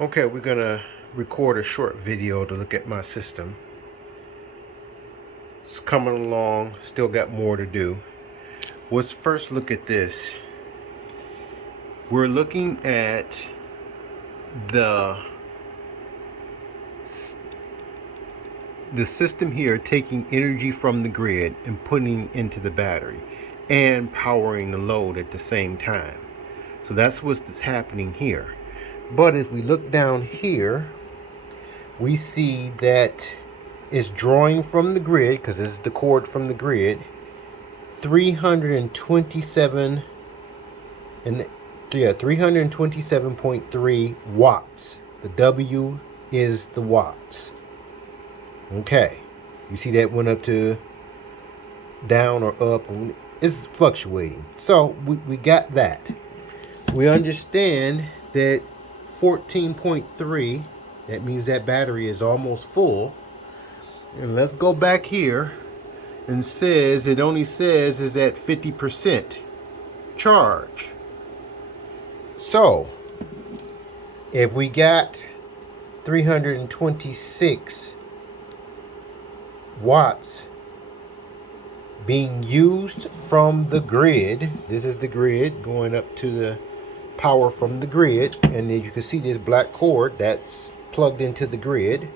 Okay, we're gonna record a short video to look at my system. It's coming along, still got more to do. Let's first look at this. We're looking at the system here taking energy from the grid and putting into the battery and powering the load at the same time. So that's what's happening here. But if we look down here, we see that it's drawing from the grid, because this is the cord from the grid, 327 and 327.3 watts. The W is the watts. Okay, you see that went up to down or up, it's fluctuating. So we got that. We understand that 14.3, that means that battery is almost full. And let's go back here and it only says is at 50% charge. So if we got 326 watts being used from the grid, this is the grid going up to the power from the grid, and as you can see, this black cord that's plugged into the grid.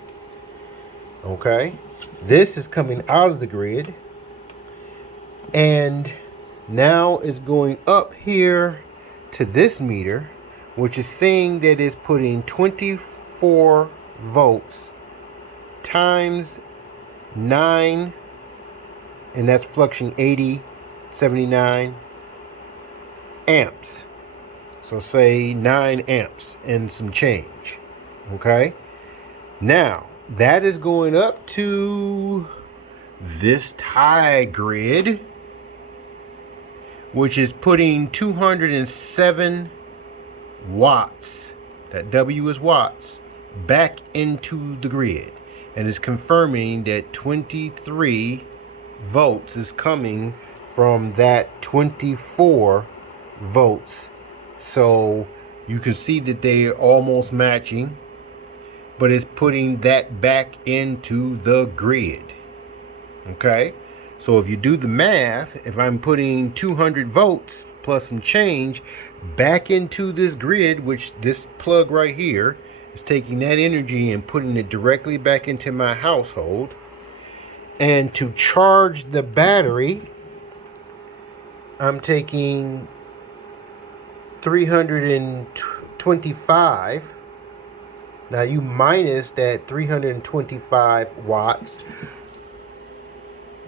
Okay, this is coming out of the grid, and now it's going up here to this meter, which is saying that it's putting 24 volts times 9, and that's fluctuating 80, 79 amps. So say 9 amps and some change. Okay, now that is going up to this tie grid, which is putting 207 watts, that W is watts, back into the grid, and is confirming that 23 volts is coming from that 24 volts. So you can see that they are almost matching, but it's putting that back into the grid. Okay, so if you do the math, if I'm putting 200 volts plus some change back into this grid, which this plug right here is taking that energy and putting it directly back into my household, and to charge the battery, I'm taking 325. Now you minus that 325 watts.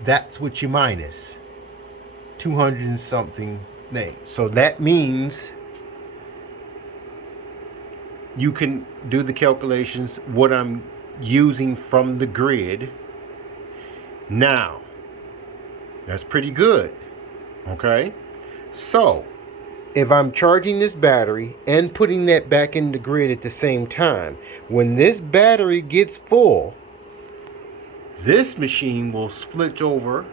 That's what you minus. 200 and something. So that means you can do the calculations what I'm using from the grid. Now, that's pretty good. Okay? So, if I'm charging this battery and putting that back in the grid at the same time, when this battery gets full, this machine will switch over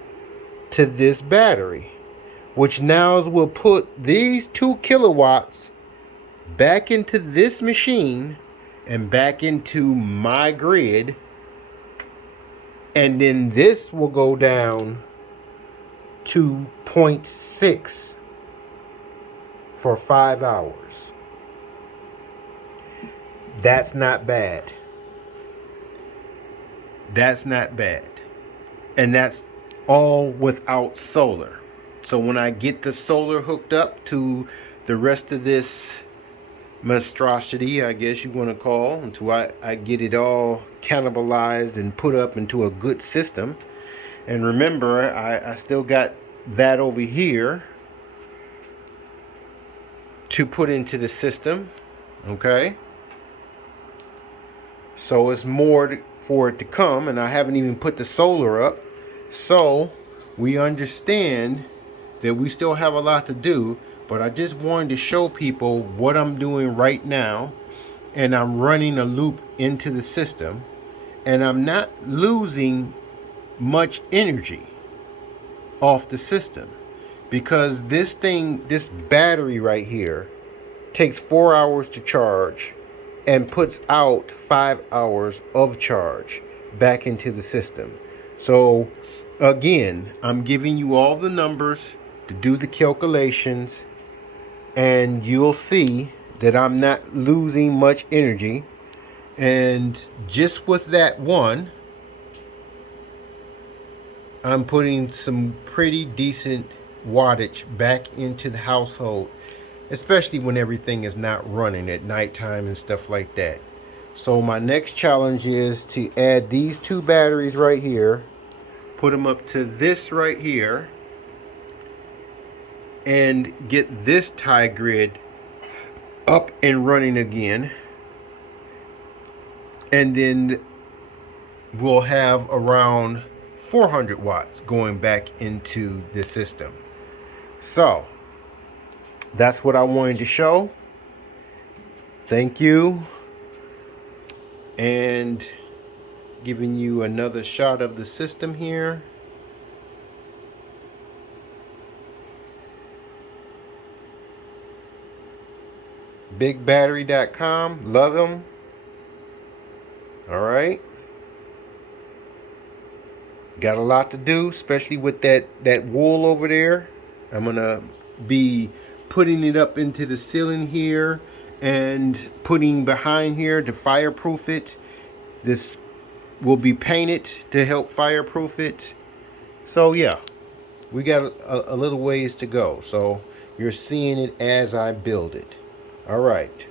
to this battery, which now will put these 2 kilowatts back into this machine and back into my grid. And then this will go down to 0.6 for 5 hours. That's not bad. That's not bad. And that's all without solar. So when I get the solar hooked up to the rest of this monstrosity, I guess you want to call, until I get it all cannibalized and put up into a good system. And remember, I still got that over here to put into the system. Okay, so it's more for it to come, and I haven't even put the solar up. So we understand that we still have a lot to do, but I just wanted to show people what I'm doing right now, and I'm running a loop into the system, and I'm not losing much energy off the system, because this battery right here takes 4 hours to charge and puts out 5 hours of charge back into the system. So again, I'm giving you all the numbers to do the calculations, and you'll see that I'm not losing much energy. And just with that one, I'm putting some pretty decent wattage back into the household, especially when everything is not running at nighttime and stuff like that. So my next challenge is to add these 2 batteries right here, put them up to this right here, and get this tie grid up and running again. And then we'll have around 400 watts going back into the system. So that's what I wanted to show. Thank you. And giving you another shot of the system here. BigBattery.com. Love them. All right. Got a lot to do, especially with that wool over there. I'm going to be putting it up into the ceiling here and putting behind here to fireproof it. This will be painted to help fireproof it. So yeah, we got a little ways to go. So you're seeing it as I build it. All right.